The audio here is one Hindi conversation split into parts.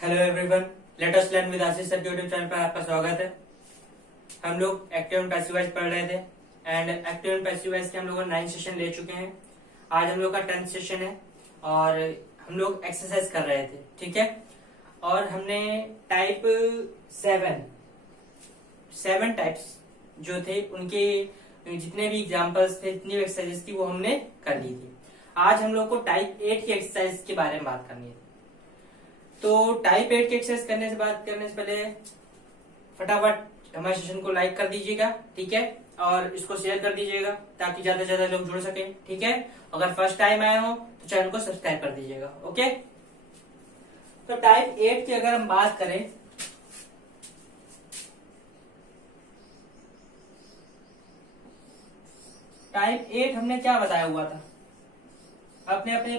Hello everyone, let us learn with Ashish sir के यूट्यूब चैनल पर आपका स्वागत है। हम लोग एक्टिव एंड पैसिव वॉइस पढ़ रहे थे and active and passive voice के हम लोग 9 सेशन ले चुके हैं। आज हम लोग का 10th सेशन है और हम लोग एक्सरसाइज कर रहे थे, ठीक है। और हमने टाइप 7 टाइप्स जो थे उनके जितने भी एग्जाम्पल्स थे, जितनी भी एक्सरसाइजेस थी वो हमने कर ली थी। आज हम लोग को टाइप 8 की एक्सरसाइज के बारे में बात करनी है। तो टाइप 8 की एक्सरसाइज करने से पहले फटाफट हमारे सेशन को लाइक कर दीजिएगा, ठीक है, और इसको शेयर कर दीजिएगा ताकि ज्यादा से ज्यादा लोग जुड़ सके, ठीक है। अगर फर्स्ट टाइम आए हो तो चैनल को सब्सक्राइब कर दीजिएगा, ओके। तो टाइप 8 की अगर हम बात करें, टाइप 8 हमने क्या बताया हुआ था, अपने अपने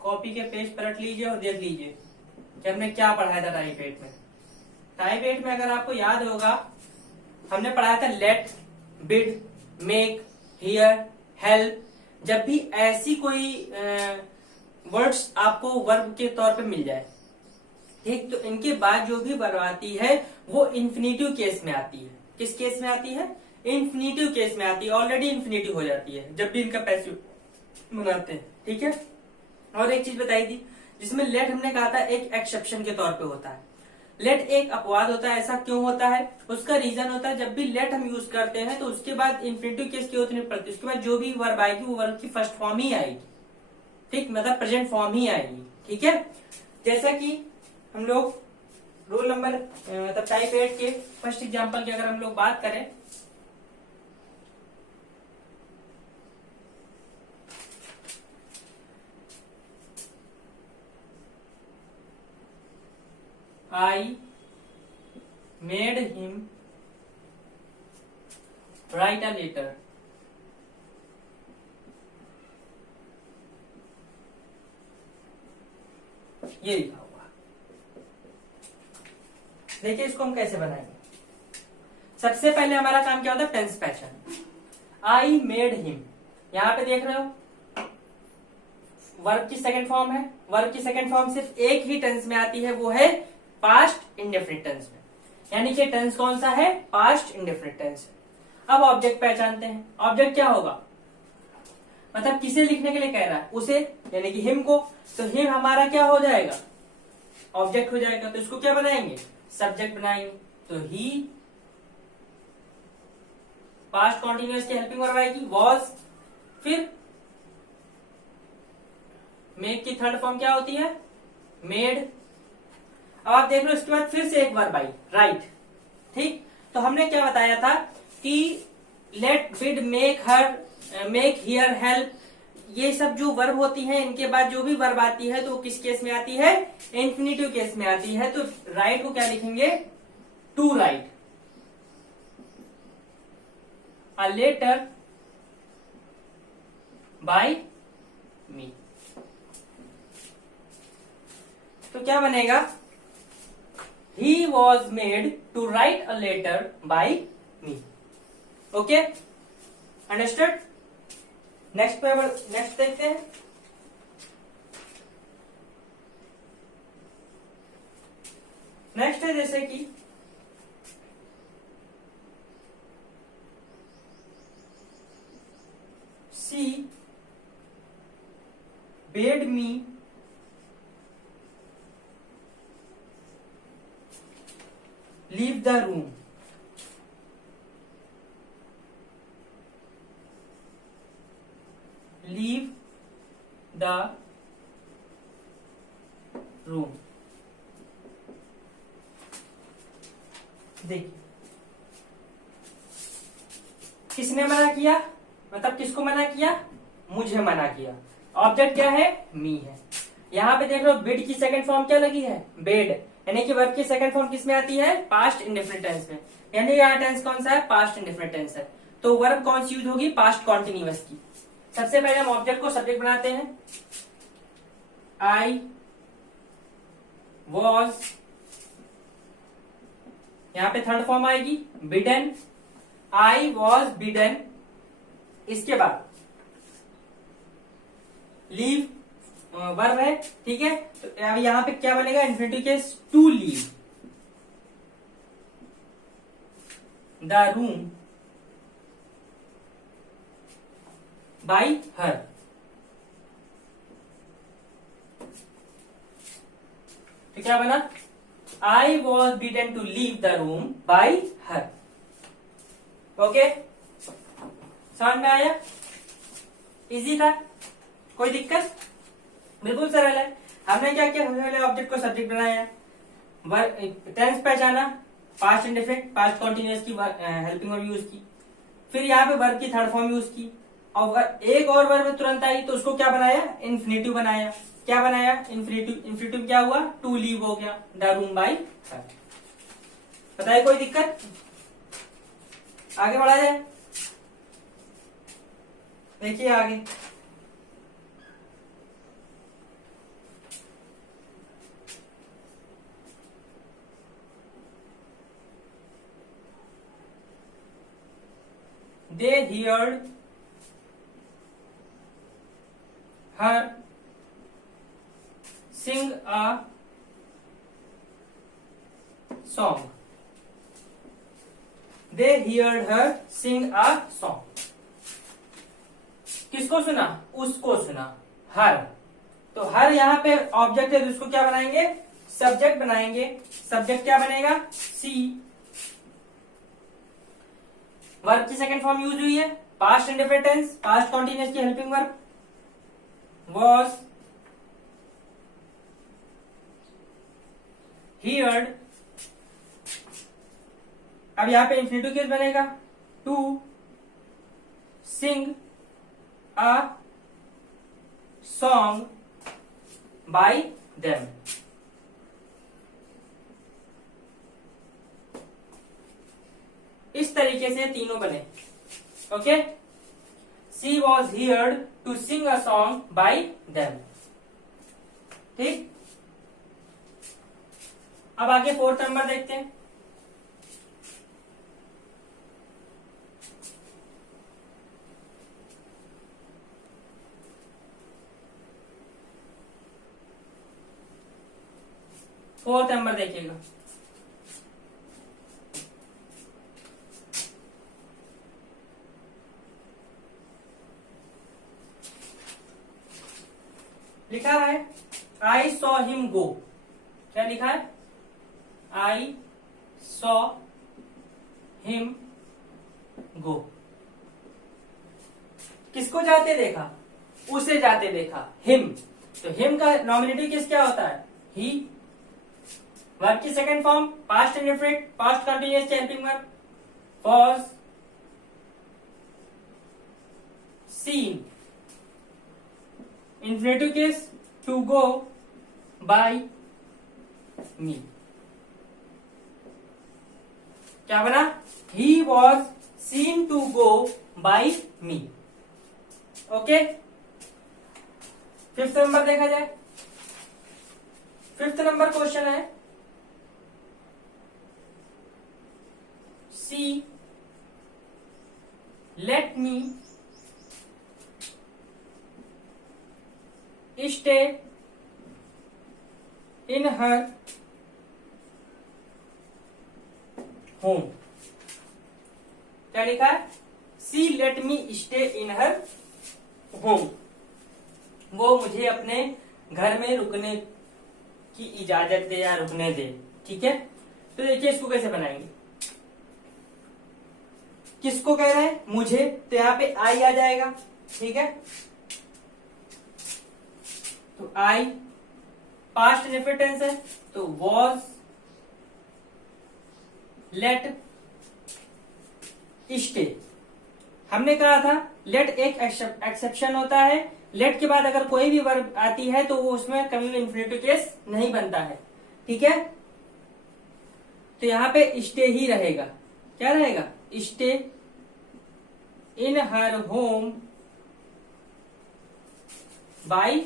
कॉपी के पेज पलट लीजिए और देख लीजिए कि हमने क्या पढ़ाया था टाइप 8 में। टाइप 8 में अगर आपको याद होगा हमने पढ़ाया था let, bid, make, hear, help. जब भी ऐसी कोई वर्ड्स आपको वर्ब के तौर पे मिल जाए, ठीक, तो इनके बाद जो भी वर्ब आती है वो इन्फिनेटिव केस में आती है। किस केस में आती है? इन्फिनेटिव केस में आती है, ऑलरेडी इन्फिनेटिव हो जाती है जब भी इनका पैसिव बनाते हैं, ठीक है। और एक चीज बताई थी जिसमें लेट हमने कहा था एक एक्सेप्शन के तौर पे होता है। लेट एक अपवाद होता है। ऐसा क्यों होता है? उसका रीजन होता है जब भी लेट हम यूज करते हैं तो उसके बाद इन्फिनेटिव केस की होती नहीं पड़ती, उसके बाद जो भी वर्ब आएगी वो वर्ब की फर्स्ट फॉर्म ही आएगी, ठीक, मतलब प्रेजेंट फॉर्म ही आएगी, ठीक है। जैसा कि हम लोग रूल नंबर मतलब टाइप 8 के फर्स्ट एग्जाम्पल की अगर हम लोग बात करें, I made him write a letter. ये लिखा हुआ। देखिए इसको हम कैसे बनाएंगे। सबसे पहले हमारा काम क्या होता है? टेंस पहचान। आई मेड हिम, यहां पे देख रहे हो वर्ब की सेकंड फॉर्म है। वर्ब की सेकंड फॉर्म सिर्फ एक ही टेंस में आती है, वो है पास्ट इंडेफिनिट टेंस में, यानी कि टेंस कौन सा है? पास्ट इंडेफिनिट टेंस है। अब ऑब्जेक्ट पहचानते हैं। ऑब्जेक्ट क्या होगा? मतलब किसे लिखने के लिए कह रहा है? उसे, यानी कि हिम को। तो हिम हमारा क्या हो जाएगा? ऑब्जेक्ट हो जाएगा। तो इसको क्या बनाएंगे? सब्जेक्ट बनाएंगे। तो ही, पास्ट कॉन्टिन्यूअस की हेल्पिंग वर्ब आएगी वॉज, फिर मेक की थर्ड फॉर्म क्या होती है? मेड। अब आप देख लो इसके बाद फिर से एक वर्ब आई, राइट, ठीक। तो हमने क्या बताया था कि let, bid, make, her, make, hear, help, ये सब जो वर्ब होती हैं इनके बाद जो भी वर्ब आती है तो किस केस में आती है? इन्फिनेटिव केस में आती है। तो राइट को क्या लिखेंगे? To write a letter by me. तो क्या बनेगा? He was made to write a letter by me. Okay? Understood? Next देखते हैं। नेक्स्ट है जैसे कि she bade me leave the room. Leave the room. देखिए किसने मना किया? मतलब किसको मना किया? मुझे मना किया। ऑब्जेक्ट क्या है? मी है। यहां पे देख लो बिड की सेकंड फॉर्म क्या लगी है? बेड, यानी कि वर्ब की सेकंड फॉर्म किस में आती है? पास्ट इंडेफिनिट टेंस में। यानी यहाँ टेंस कौन सा है? पास्ट इंडेफिनिट टेंस है। तो वर्ब कौन सी यूज होगी? पास्ट कॉन्टिन्यूअस की। सबसे पहले हम ऑब्जेक्ट को सब्जेक्ट बनाते हैं। आई वॉज, यहां पे थर्ड फॉर्म आएगी बिडन, आई वॉज बिडन। इसके बाद लीव वर्ब है, ठीक है। तो अब यहाँ पे क्या बनेगा, infinitive case, to leave the room by her. तो क्या बना, I was beaten to leave the room by her. Okay, समझ में आया, इजी था, कोई दिक्कत, बिल्कुल सरल है। हमने क्या किया, सबसे पहले ऑब्जेक्ट को सब्जेक्ट बनाया, टेंस पहचाना, पास्ट इंडेफिनिट, पास्ट कॉन्टिन्यूअस की हेल्पिंग वर्ब यूज की, फिर यहाँ पे वर्ब की थर्ड फॉर्म यूज की, और एक और वर्ब तुरंत आई तो उसको क्या बनाया, इन्फिनिटिव बनाया। क्या बनाया, इन्फिनिटिव। इन्फिनिटिव क्या हुआ, टू लीव हो गया, द रूम बाई हर। बताइए, कोई दिक्कत, आगे बढ़ा जाए, देखिए आगे। They heard her sing a song. They heard her sing a song. किसको सुना, उसको सुना, हर। तो हर यहाँ पे ऑब्जेक्ट है, तो उसको क्या बनाएंगे, सब्जेक्ट बनाएंगे। सब्जेक्ट क्या बनेगा, सी। वर्ब की सेकंड फॉर्म यूज हुई है, past indefinite tense, past continuous की हेल्पिंग वर्ब was heard। अब यहां पे इन्फिनिटिव केस बनेगा, to sing a song by them. इस तरीके से तीनों बने। Okay, she was heard to sing a song by them. ठीक, अब आगे फोर्थ नंबर देखते हैं। फोर्थ नंबर देखिएगा, लिखा है आई सॉ हिम गो। क्या लिखा है, आई सॉ हिम गो। किसको जाते देखा, उसे जाते देखा, हिम। तो हिम का नॉमिनेटिव केस क्या होता है, ही। वर्ब की second form past indefinite, past continuous helping verb was seen. Infinitive case to go by me. क्या बना, he was seen to go by me. Okay, fifth number देखा जाए। फिफ्थ नंबर क्वेश्चन है, see let me stay in her home. क्या लिखा है, see let me stay in her home. वो मुझे अपने घर में रुकने की इजाजत दे या रुकने दे। ठीक है, तो देखिए इसको कैसे बनाएंगे। किसको कह रहे हैं, मुझे, तो यहां पे आई आ जाएगा। ठीक है, तो आई पास्ट इंडेफिनिट टेंस है, तो वॉज लेट स्टे। हमने कहा था लेट एक एक्सेप्शन होता है, लेट के बाद अगर कोई भी वर्ब आती है तो वो उसमें कम्युनल इन्फिनिटिव केस नहीं बनता है। ठीक है, तो यहां पे स्टे ही रहेगा। क्या रहेगा, stay in her home by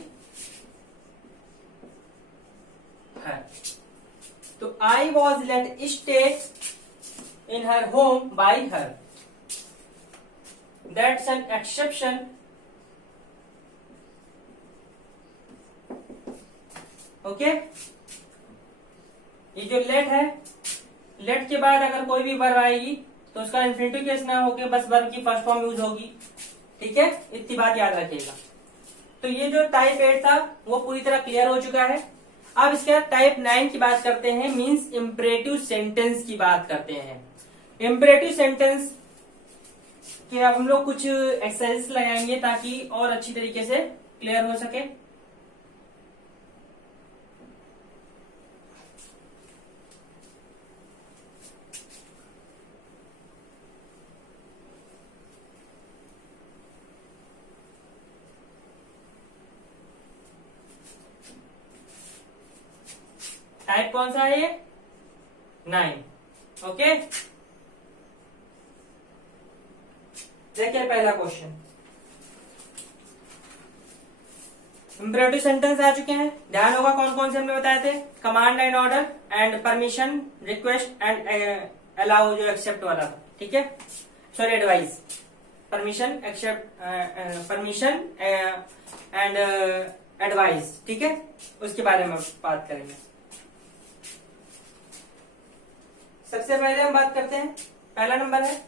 her. तो I was late stay in her home by her. That's an exception okay, ये जो लेट है, लेट के बाद अगर कोई भी वर्ब आएगी तो उसका इन्फिनिटिव केस ना होके बस वर्ब की फर्स्ट फॉर्म यूज होगी। ठीक है, इतनी बात याद रखिएगा। तो ये जो टाइप 8 था वो पूरी तरह क्लियर हो चुका है। अब इसके बाद टाइप 9 की बात करते हैं, मींस इंपरेटिव सेंटेंस की बात करते हैं। इंपरेटिव सेंटेंस के अब हम लोग कुछ एक्सरसाइज लगाएंगे ताकि और अच्छी तरीके से क्लियर हो सके। टाइप कौन सा है ये? 9। ओके, देखिए पहला क्वेश्चन, इंपरेटिव सेंटेंस आ चुके हैं। ध्यान होगा कौन कौन से हमने बताए थे, command and order and permission, request and allow, जो एक्सेप्ट वाला था। ठीक है, sorry advice, permission, accept, permission and advice. ठीक है, उसके बारे में बात करेंगे। सबसे पहले हम बात करते हैं, पहला नंबर है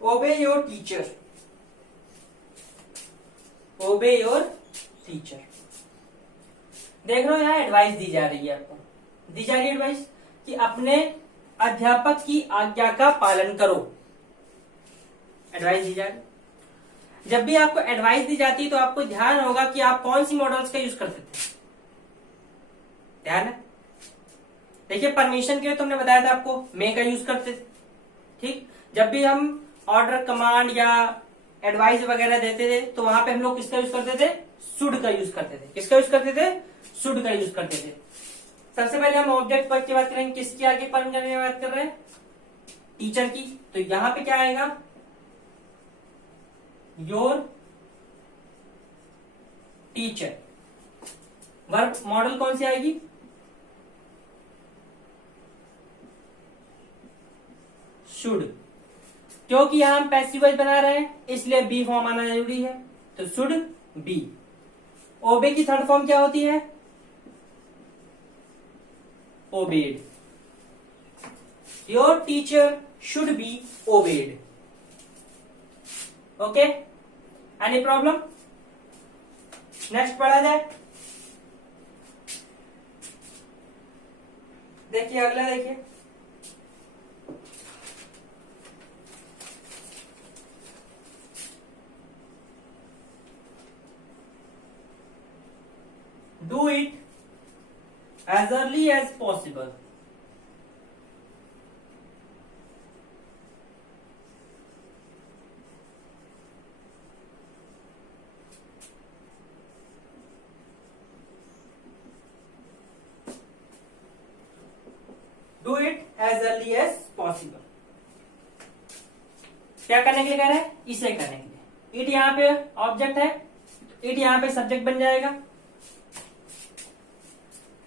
ओबे योर टीचर। ओबे योर टीचर, देख रहे हो यहाँ एडवाइस दी जा रही है, आपको दी जा रही है एडवाइस कि अपने अध्यापक की आज्ञा का पालन करो। एडवाइस दी जा रही। जब भी आपको एडवाइस दी जाती है तो आपको ध्यान होगा कि आप कौन सी मॉडल्स का यूज करते थे। ध्यान है, देखिए परमिशन के लिए तुमने बताया था आपको मे का यूज करते थे। ठीक, जब भी हम ऑर्डर, कमांड या एडवाइस वगैरह देते थे तो वहां पे हम लोग किसका यूज करते थे, शुड का यूज करते थे। किसका यूज करते थे, शुड का यूज करते थे। सबसे पहले हम ऑब्जेक्ट पर की बात करेंगे, किसकी आगे पर करने की बात कर रहे हैं, टीचर की। तो यहां पे क्या आएगा, योर टीचर। वर्ब मॉडल कौन सी आएगी, शुड, क्योंकि यहां हम पैसिव वॉइस बना रहे हैं इसलिए बी फॉर्म आना जरूरी है, तो शुड बी। ओबे की थर्ड फॉर्म क्या होती है, obeyed. Your teacher should be obeyed. Okay, any problem? Next पढ़ा जाए। देखिए अगला, देखिए do it as early as possible. Do it as early as possible. क्या करने के लिए कह रहे हैं, इसे करने के लिए। इट यहां पे ऑब्जेक्ट है, इट यहां पे सब्जेक्ट बन जाएगा,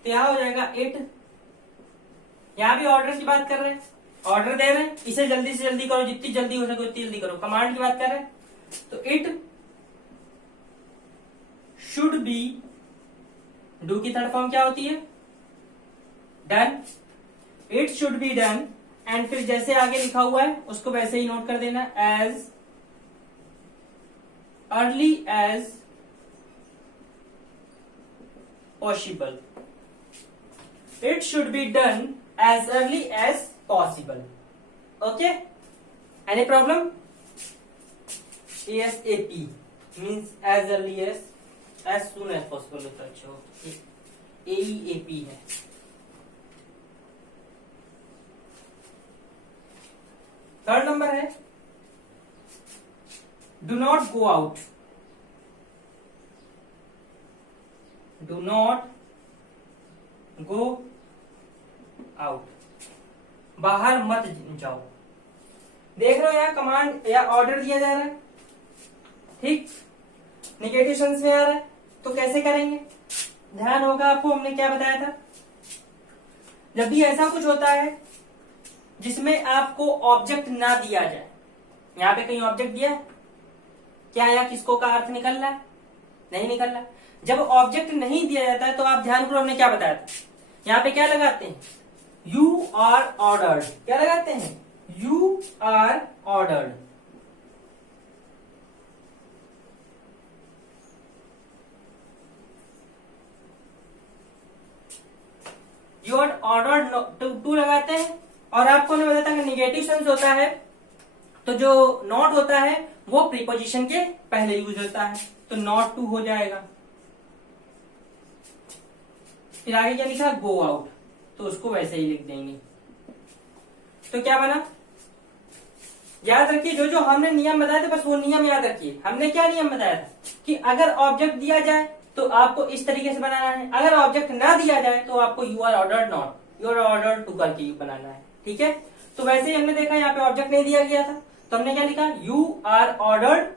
तो यहां हो जाएगा इट। यहां भी ऑर्डर की बात कर रहे हैं, ऑर्डर दे रहे हैं, इसे जल्दी से जल्दी करो, जितनी जल्दी हो सके उतनी जल्दी करो। कमांड की बात कर रहे हैं, तो इट शुड बी, डू की थर्ड फॉर्म क्या होती है, done. It should be done, and फिर जैसे आगे लिखा हुआ है उसको वैसे ही नोट कर देना, as early as possible. It should be done as early as possible. Okay? Any problem? ASAP means as early as soon as possible होता है। अच्छा, AEAP है। थर्ड नंबर है do not go out. Do not go out, बाहर मत जाओ। देख रहे हो यहाँ कमांड या ऑर्डर दिया जा रहा है, ठीक, निगेटिव सेंस में आ रहा है, तो कैसे करेंगे? ध्यान होगा आपको, हमने क्या बताया था, जब भी ऐसा कुछ होता है जिसमें आपको ऑब्जेक्ट ना दिया जाए, यहाँ पे कहीं ऑब्जेक्ट दिया है क्या, या किसको का अर्थ निकल रहा है? नहीं निकल रहा। जब ऑब्जेक्ट नहीं दिया जाता है तो आप ध्यान करो, हमने क्या बताया था, यहाँ पे क्या लगाते हैं, यू आर ऑर्डर्ड, क्या लगाते हैं, you are ordered. You are ordered to लगाते हैं। और आपको ने बताया था कि निगेटिव सेंस होता है तो जो नॉट होता है वो प्रीपोजिशन के पहले यूज होता है, तो नॉट टू हो जाएगा। फिर आगे क्या लिखा, गो आउट, तो उसको वैसे ही लिख देंगे। तो क्या बना, याद रखिए जो जो हमने नियम बताए थे बस वो नियम याद रखिए। हमने क्या नियम बताया था कि अगर ऑब्जेक्ट दिया जाए तो आपको इस तरीके से बनाना है, अगर ऑब्जेक्ट ना दिया जाए तो आपको you are ordered not, you are ordered to करके बनाना है, ठीक है। तो वैसे ही हमने देखा यहाँ पे ऑब्जेक्ट नहीं दिया गया था तो हमने क्या लिखा, you are ordered,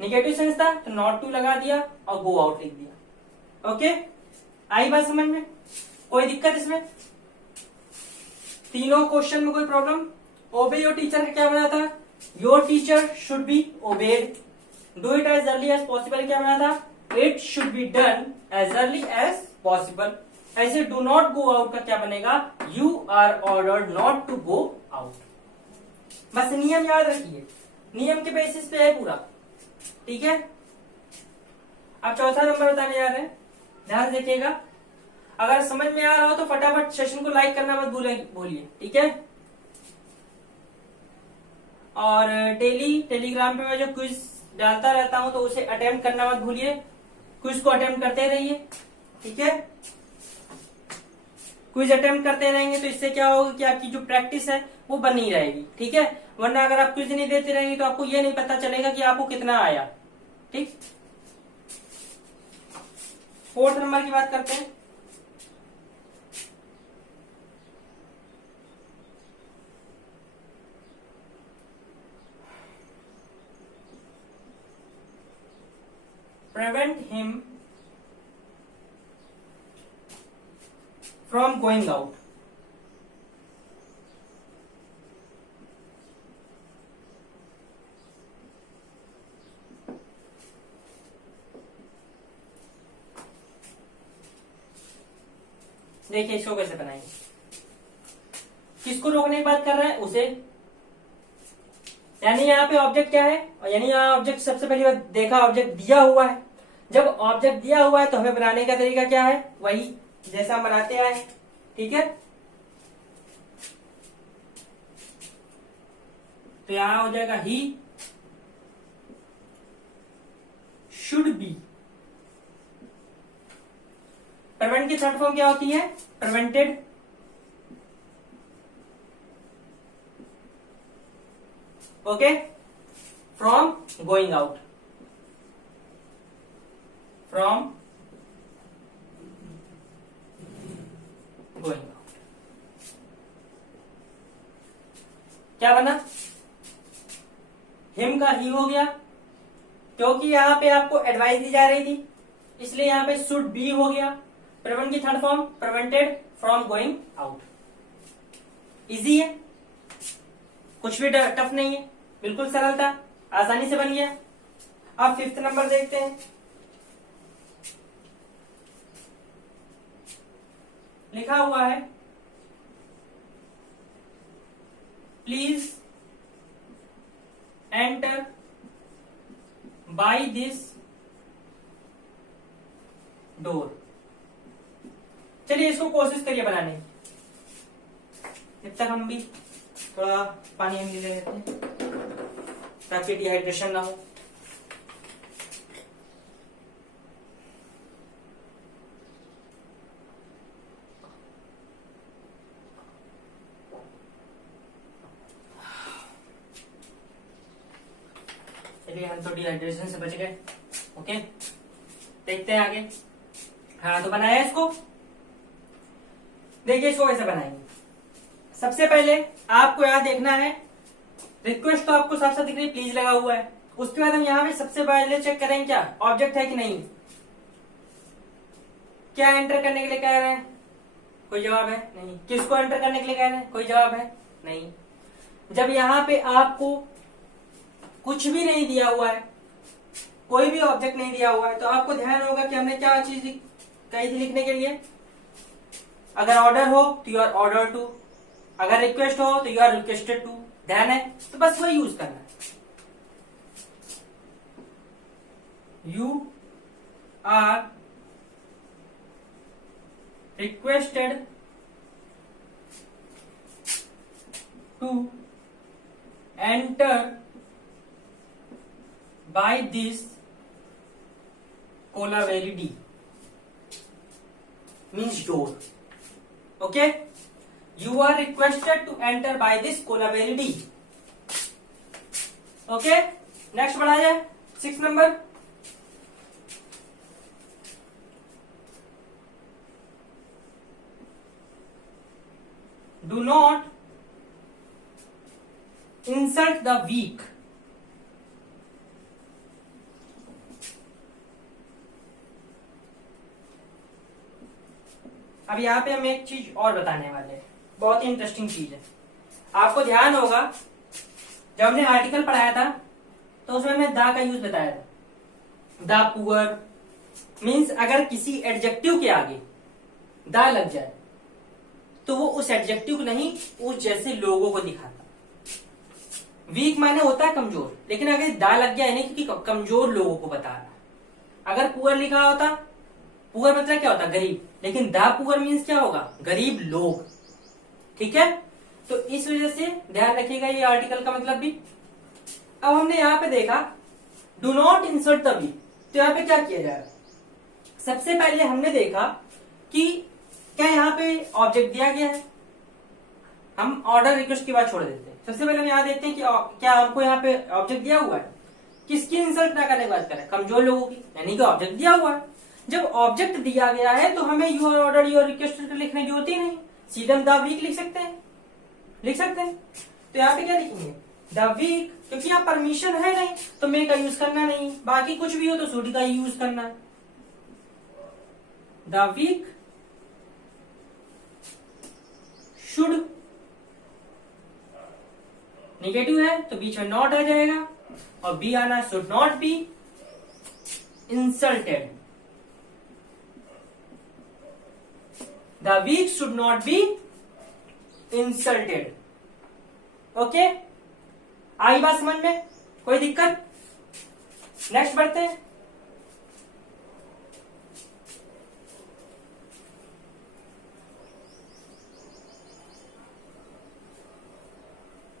negative sense था तो नॉट टू लगा दिया और गो आउट लिख दिया। ओके, आई बात समझ में, कोई दिक्कत इसमें? तीनों क्वेश्चन में कोई प्रॉब्लम? ओबे योर टीचर का क्या बना था, your teacher should be obeyed. Do it as early as possible क्या बना था, it should be done as early as possible. ऐसे डू नॉट गो आउट का क्या बनेगा, you are ordered not to go out. बस नियम याद रखिए, नियम के बेसिस पे है पूरा, ठीक है। अब चौथा नंबर बताने जा रहे हैं, ध्यान देखिएगा। अगर समझ में आ रहा हो तो फटाफट सेशन को लाइक करना मत भूलिए, ठीक है। और टेलीग्राम पे मैं जो क्विज डालता रहता हूं तो उसे अटेम्प्ट करना मत भूलिए, क्विज को अटेम्प्ट करते रहिए, ठीक है। क्विज अटेम्प्ट करते रहेंगे तो इससे क्या होगा कि आपकी जो प्रैक्टिस है वो बनी रहेगी, ठीक है। वरना अगर आप क्विज नहीं देते रहेंगे तो आपको ये नहीं पता चलेगा कि आपको कितना आया, ठीक। फोर्थ नंबर की बात करते हैं। prevent him from going out। देखिए इसको कैसे बनाएंगे, किसको रोकने की बात कर रहा है, उसे। यानी यहाँ पे ऑब्जेक्ट क्या है, यानी यहाँ ऑब्जेक्ट सबसे पहली बार देखा ऑब्जेक्ट दिया हुआ है। जब ऑब्जेक्ट दिया हुआ है तो हमें बनाने का तरीका क्या है, वही जैसा हम बनाते आए, ठीक है। तो यहां हो जाएगा ही शुड बी। प्रिवेंट की थर्ड फॉर्म क्या होती है, prevented. Okay, from going out, from going out. क्या बना, हिम का ही हो गया क्योंकि यहां पे आपको एडवाइस दी जा रही थी, इसलिए यहां पे शुड बी हो गया। प्रिवेंट की third form prevented from going out. Easy है, कुछ भी टफ नहीं है, बिल्कुल सरल था, आसानी से बन गया। अब फिफ्थ नंबर देखते हैं। लिखा हुआ है please enter by this door. चलिए इसको कोशिश करिए बनाने की। जब तक हम भी थोड़ा पानी हम ले लेते हैं ताकि डिहाइड्रेशन ना हो। चलिए हम तो डिहाइड्रेशन से बच गए। ओके, देखते हैं आगे। हाँ, तो बनाया इसको। देखिए इसको कैसे बनाएंगे। सबसे पहले आपको यहां देखना है, रिक्वेस्ट तो आपको साफ साफ दिख रही है, प्लीज लगा हुआ है। उसके बाद हम यहाँ पे सबसे पहले चेक करेंगे क्या ऑब्जेक्ट है कि नहीं। क्या एंटर करने के लिए कह रहे हैं, कोई जवाब है नहीं। किसको एंटर करने के लिए कह रहे हैं, कोई जवाब है नहीं। जब यहाँ पे आपको कुछ भी नहीं दिया हुआ है, कोई भी ऑब्जेक्ट नहीं दिया हुआ है, तो आपको ध्यान होगा कि हमने क्या चीज कही थी लिखने के लिए। अगर ऑर्डर हो तो यू आर ऑर्डर टू, अगर रिक्वेस्ट हो तो यू आर रिक्वेस्टेड टू। ध्यान है, तो बस वही यूज करना है। You are requested to enter by this Kolaveri Di means door. Okay, you are requested to enter by this Kolaveri D. Okay, next बढ़ा जाए 6 number. Do not insult the weak। अब यहाँ पे हम एक चीज और बताने वाले हैं, बहुत ही इंटरेस्टिंग चीज है। आपको ध्यान होगा जब हमने आर्टिकल पढ़ाया था तो उसमें हमने दा का यूज बताया था। दा पुअर मीन्स अगर किसी एडजेक्टिव के आगे दा लग जाए तो वो उस एडजेक्टिव को नहीं, उस जैसे लोगों को दिखाता। वीक माने होता है कमजोर, लेकिन अगर दा लग गया है नहीं, क्योंकि कमजोर लोगों को बता रहा। अगर पुअर लिखा होता, पुअर मतलब क्या होता, गरीब, लेकिन दा पुअर मीन्स क्या होगा, गरीब लोग। ठीक है, तो इस वजह से ध्यान रखिएगा ये आर्टिकल का मतलब भी। अब हमने यहाँ पे देखा do not insert the week, तो यहाँ पे क्या किया जाए। सबसे पहले हमने देखा कि क्या यहाँ पे ऑब्जेक्ट दिया गया है। हम ऑर्डर रिक्वेस्ट की बात छोड़ देते हैं। सबसे पहले हम यहाँ देखते हैं कि क्या हमको यहाँ पे ऑब्जेक्ट दिया हुआ है। किसकी इंसल्ट ना करने की बात करें, कमजोर लोगों की, यानी कि ऑब्जेक्ट दिया हुआ है। जब ऑब्जेक्ट दिया गया है तो हमें यूर ऑर्डर यूर रिक्वेस्ट लिखने की जरूरत ही नहीं, सीधे हम द वीक लिख सकते हैं, लिख सकते हैं। तो यहाँ पे क्या लिखेंगे, द वीक, क्योंकि यहाँ परमिशन है नहीं तो मे का यूज करना नहीं, बाकी कुछ भी हो तो शुड का यूज करना है। द वीक शुड, निगेटिव है तो बीच में नॉट आ जाएगा और बी आना, should not be insulted. The weak should not be insulted। Okay, आई बात समझ में, कोई दिक्कत। नेक्स्ट बढ़ते हैं।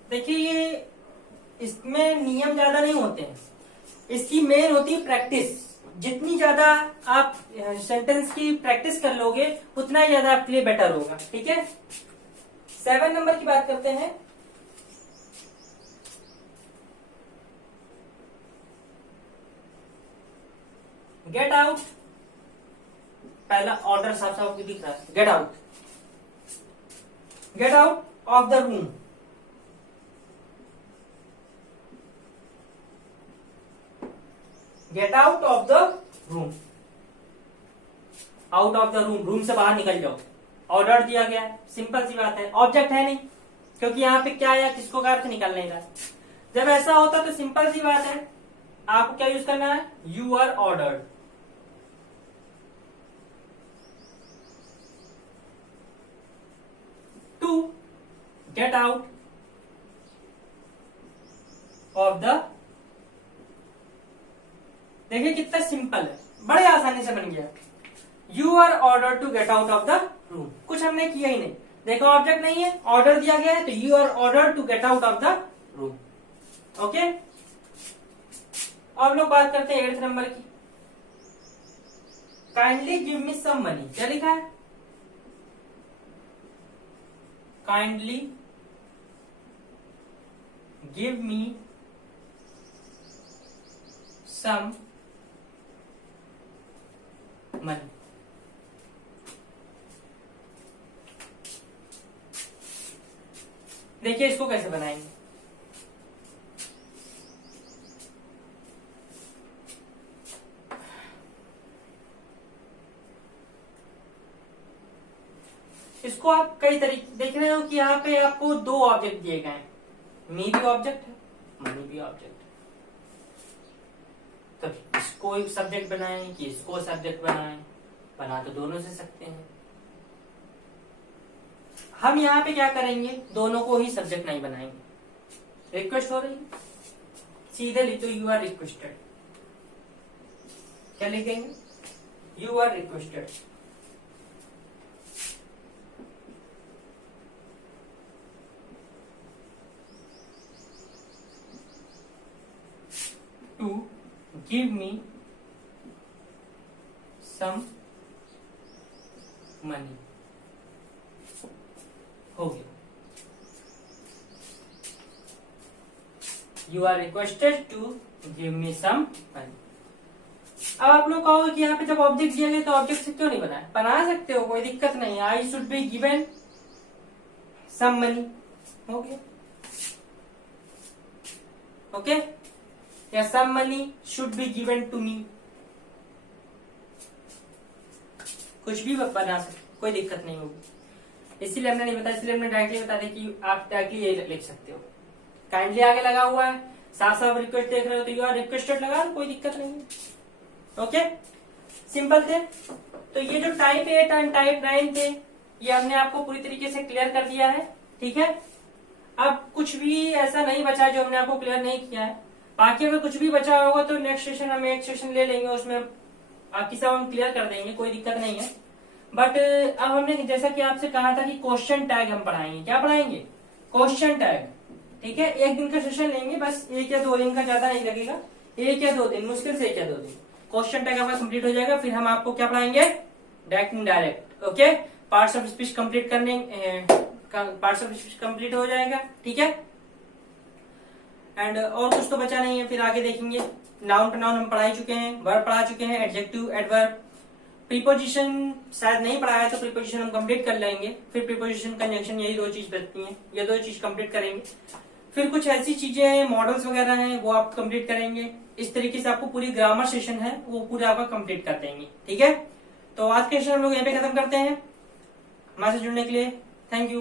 देखिए ये इसमें नियम ज्यादा नहीं होते हैं, इसकी मेन होती है प्रैक्टिस। जितनी ज्यादा आप सेंटेंस की प्रैक्टिस कर लोगे उतना ही ज्यादा आपके लिए बेटर होगा। ठीक है, 7 नंबर की बात करते हैं। गेट आउट, पहला ऑर्डर साफ साफ दिख रहा है, get out, gate out of the room. Gate out of the room, out of the room, room से बाहर निकल जाओ। ऑर्डर दिया गया है, सिंपल सी बात है, ऑब्जेक्ट है नहीं, क्योंकि यहाँ पे क्या है, किसको का अर्थ निकलने का। जब ऐसा होता तो सिंपल सी बात है, आपको क्या यूज करना है, you are ordered. To get out of the, देखिए कितना सिंपल है, बड़े आसानी से बन गया। You are order to get out of the room, कुछ हमने किया ही नहीं। देखो ऑब्जेक्ट नहीं है, ऑर्डर दिया गया है, तो you are order to get out of the room. Okay, अब लोग बात करते हैं 8 नंबर की। Kindly give me some money, क्या लिखा है, kindly give me some money. देखिए इसको कैसे बनाएंगे। इसको आप कई तरीके देख रहे हो कि यहाँ पे आपको दो ऑब्जेक्ट दिए गए हैं, मी भी ऑब्जेक्ट है, मनी भी ऑब्जेक्ट है। तो इसको एक सब्जेक्ट बनाएं कि इसको सब्जेक्ट बनाएं, बना तो दोनों से सकते हैं। हम यहाँ पे क्या करेंगे, दोनों को ही सब्जेक्ट नहीं बनाएंगे। रिक्वेस्ट हो रही है, सीधे लिखो यू आर रिक्वेस्टेड। क्या लिखेंगे, you are requested. To give me some money. हो गया, you are requested to give me some money. अब आप लोग कहोगे कि यहाँ पे जब ऑब्जेक्ट दिया गया तो ऑब्जेक्ट से क्यों नहीं बनाया, बना सकते हो, कोई दिक्कत नहीं है। I should be given some money, हो गया, ओके, या some money should be given to me, कुछ भी बना सकते, कोई दिक्कत नहीं होगी। इसीलिए हमने नहीं बताया, इसलिए हमने डायरेक्टली बता दें कि आप डायरेक्टली ये लिख सकते हो। काइंडली आगे लगा हुआ है, साथ साथ रिक्वेस्ट देख रहे हो तो यू आर रिक्वेस्टेड लगा, कोई दिक्कत नहीं है। ओके, सिंपल थे। तो ये जो टाइप 8 एंड टाइप 9 थे, ये हमने आपको पूरी तरीके से क्लियर कर दिया है, ठीक है। अब कुछ भी ऐसा नहीं बचा जो हमने आपको क्लियर नहीं किया है। बाकी अगर कुछ भी बचा होगा तो नेक्स्ट सेशन हम एक सेशन ले लेंगे, उसमें बाकी सब हम क्लियर कर देंगे, कोई दिक्कत नहीं है। बट अब हमने जैसा कि आपसे कहा था कि क्वेश्चन टैग हम पढ़ाएंगे। क्या पढ़ाएंगे, क्वेश्चन टैग, ठीक है। एक दिन का सेशन लेंगे, बस 1 या 2 दिन का, ज्यादा नहीं लगेगा, 1 या 2 दिन, मुश्किल से 1 या 2 दिन क्वेश्चन टैग आपका कंप्लीट हो जाएगा। फिर हम आपको क्या पढ़ाएंगे, direct indirect, okay. Parts of speech complete करने, पार्ट्स ऑफ स्पीच कंप्लीट हो जाएगा, ठीक है। एंड और कुछ तो बचा नहीं है, फिर आगे देखेंगे। नाउन प्रोनाउन हम पढ़ा ही चुके हैं, वर्ब पढ़ा चुके हैं, एडजेक्टिव, एडवर्ब, प्रीपोजिशन शायद नहीं पढ़ा है तो प्रीपोजिशन हम कंप्लीट कर लेंगे। फिर प्रीपोजिशन, कंजंक्शन, यही 2 चीज बचती हैं, ये 2 चीज कंप्लीट करेंगे। फिर कुछ ऐसी चीजें हैं, मॉडल्स वगैरह हैं, वो आप कंप्लीट करेंगे। इस तरीके से आपको पूरी ग्रामर सेशन है वो पूरा आपका कंप्लीट कर देंगे, ठीक है। तो आज के सेशन हम लोग यहाँ पे खत्म करते हैं। हमारे से जुड़ने के लिए थैंक यू।